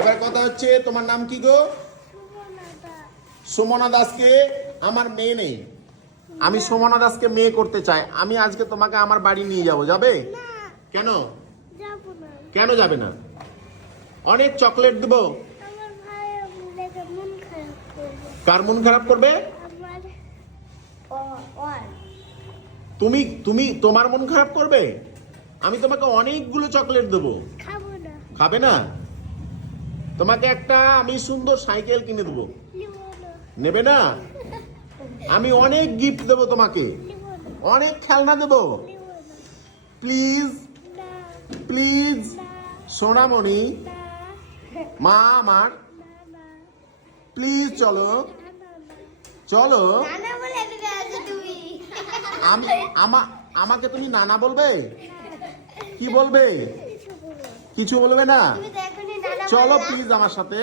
এবার কথা হচ্ছে তোমার নাম কি গো? সুমনা দাসকে আমার মেয়ে নেই, আমি সুমনা দাসকে মেয়ে করতে চাই। আমি আজকে তোমাকে আমার বাড়ি নিয়ে যাব, যাবে? কেন কেন যাবে না? অনেক চকলেট দেবো। কার মন খারাপ করবে? তুমি তুমি তোমার মন খারাপ করবে? আমি তোমাকে অনেকগুলো চকলেট দেবো। খাবে না? তোমাকে একটা আমি সুন্দর সাইকেল কিনে দেবো, নেবে না? আমি অনেক গিফট দেবো তোমাকে, অনেক খেলনা দেবো। প্লিজ প্লিজ সোনামণি, মা আমার, প্লিজ চলো চলো। আমি আমাকে তুমি নানা বলবে? কি বলবে? কিছু বলবে না? চলো প্লিজ আমার সাথে।